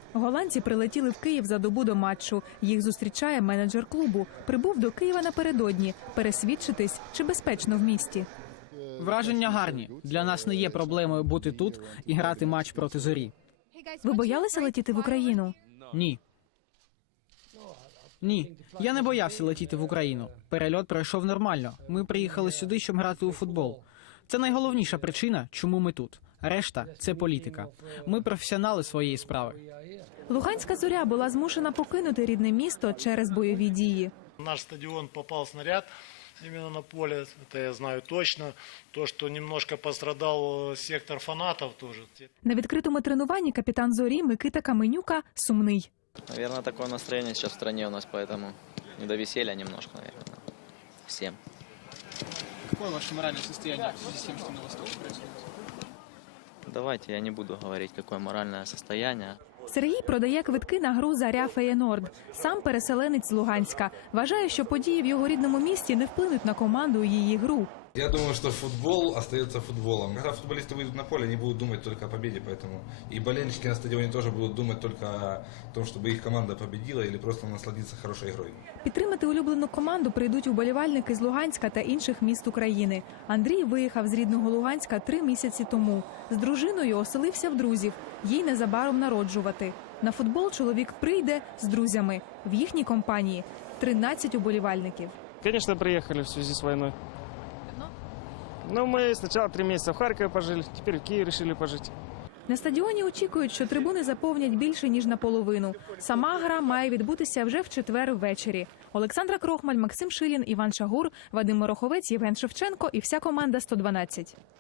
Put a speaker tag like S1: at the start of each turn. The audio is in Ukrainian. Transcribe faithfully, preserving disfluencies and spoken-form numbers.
S1: Голландці прилетіли в Київ за добу до матчу. Їх зустрічає менеджер клубу. Прибув до Києва напередодні. Пересвідчитись, чи безпечно в місті.
S2: Враження гарні. Для нас не є проблемою бути тут і грати матч проти Зорі.
S1: Ви боялися летіти в Україну?
S2: Ні. Ні. Я не боявся летіти в Україну. Перельот пройшов нормально. Ми приїхали сюди, щоб грати у футбол. Це найголовніша причина, чому ми тут. Решта – це політика. Ми професіонали своєї справи.
S1: Луганська «Зоря» була змушена покинути рідне місто через бойові дії.
S3: В наш стадион попал снаряд именно на поле, это я знаю точно. То, что немножко пострадал сектор фанатов тоже.
S1: На відкритому тренуванні капітан «Зорі» Микита Каменюка сумний.
S4: Наверное, такое настроение сейчас в стране у нас, поэтому не до веселья немножко, наверное, всем.
S2: Какое ваше моральное состояние в связи с тем, что на Востоке происходит?
S4: Давайте я не буду говорить, какое моральное состояние.
S1: Сергій продає квитки на гру «Заря-Феєнорд». Сам переселенець з Луганська. Вважає, що події в його рідному місті не вплинуть на команду і її гру.
S5: Я думаю, что футбол остается футболом. Когда футболисты выйдут на поле, они будут думать только о победе, поэтому и болельщики на стадионе тоже будут думать только о том, чтобы их команда победила или просто насладиться хорошей игрой.
S1: Підтримати улюблену команду прийдуть уболівальники з Луганська та інших міст України. Андрій виїхав з рідного Луганська три місяці тому. З дружиною оселився в друзів. Їй незабаром народжувати. На футбол чоловік прийде з друзями. В їхній компанії тринадцять уболівальників.
S6: Конечно, приехали в связи с войной. Ну, мы сначала три месяца в Харькове пожили, теперь в Киеве решили пожить.
S1: На стадіоні очікують, що трибуни заповнять більше, ніж наполовину. Сама гра має відбутися вже в четвер ввечері. Олександра Крохмаль, Максим Шилін, Іван Шагур, Вадим Мороховець, Євген Шевченко і вся команда сто дванадцять.